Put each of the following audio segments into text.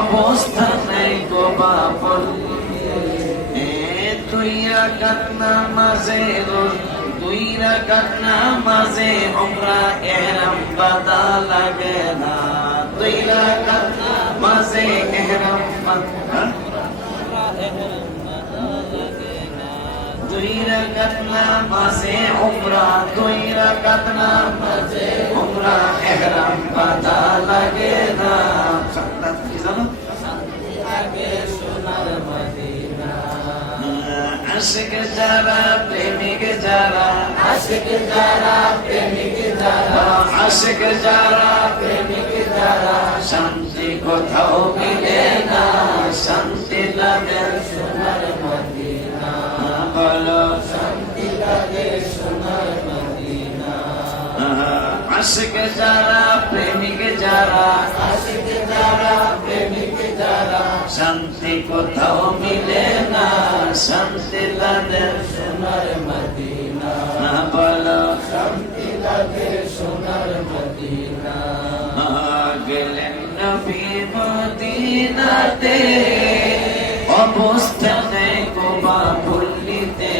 অবস্থা নাই গো বাপল। দুই রাকাত নামাজে রোজ, দুই রাকাত নামাজে উমরা ইহরাম বাঁধা লাগে না। দুই রাকাত নামাজে ইহরাম বাঁধা, দুই রাকাত নামাজে উমরা, দুই রাকাত নামাজে উমরা ইহরাম বাঁধা লাগে না। সান্তাত কি জানো? শান্তি লাগে সোনার মদিনা। আশিক যারা প্রেমিক যারা, আশিক যারা প্রেমিক যারা, আশিক যারা প্রেমিক যারা, শান্তি কোথাও মিলে না, শান্তি লাগে সোনার মদিনা। বলো শান্তি লাগে সোনার মদিনা। আশিক যারা প্রেমিক যারা, আশিক যারা প্রেমিক যারা, শান্তি কোথাও মিলে না, শান্তি লাগে সোনার মদিনা। বলো শান্তি লাগে সোনার মদিনা। গেলেন নবী মদিনাতে, অবস্থা নেই গোবা পল্লীতে।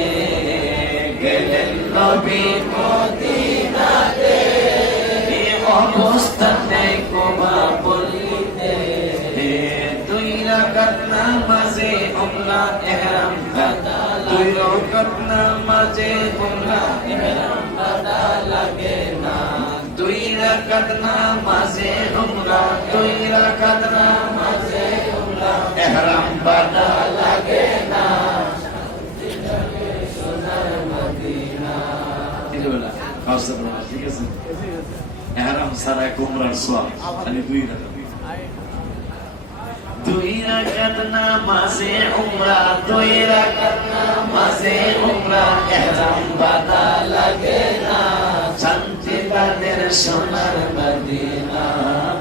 গেলেন নবী মদিনাতে, অবস্থা নেই গোবা পল্লীতে। দুই রাকাত নামাজে উমরা ইহরাম বাঁধা, দুই রাকাত নামাজে উমরা ইহরাম বাঁধা লাগে না। দুই রাকাত নামাজে উমরা, দুই রাকাত নামাজে উমরা ইহরাম বাঁধা লাগে না। সোনার মদিনা। ঠিক আছে, ইহরাম ছাড়া উমরার সওয়াব খালি দুই রাকাত। দুই রাকাত নামাজে উমরা, দুই রাকাত নামাজে উমরা ইহরাম বাঁধা লাগে না। শান্তি তাদের সোনার মদিনা।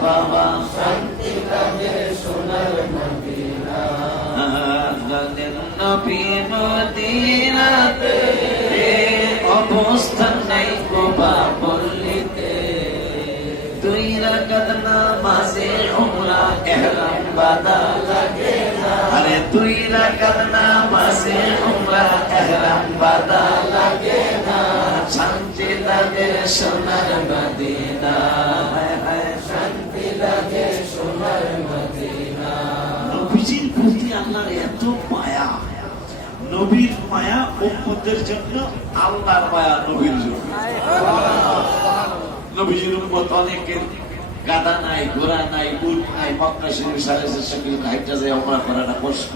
বাবা শান্তি তাদের সোনার মদিনা। গেলেন নবী মদিনাতে, অবস্থান নাই গোবা পল্লীতে। দুই রাকাত নামাজে উমরা ইহরাম বাঁধা লাগে না। আরে দুই রাকাত নামাজে উমরা ইহরাম বাঁধা লাগে না। শান্তি লাগে সোনার মদিনা। শান্তি লাগে সোনার মদিনা। নবীজির প্রতি আল্লাহর এত মায়া, নবীর মায়া উম্মতের জন্য, আল্লাহর মায়া নবীর জন্য। নবীজির উম্মত অনেকের গাদা নাই, ঘোড়া নাই, উট নাই, মক্কা শরীফ 450 কিলোমিটার হাইটা যায় ওমরা করাটা কষ্ট।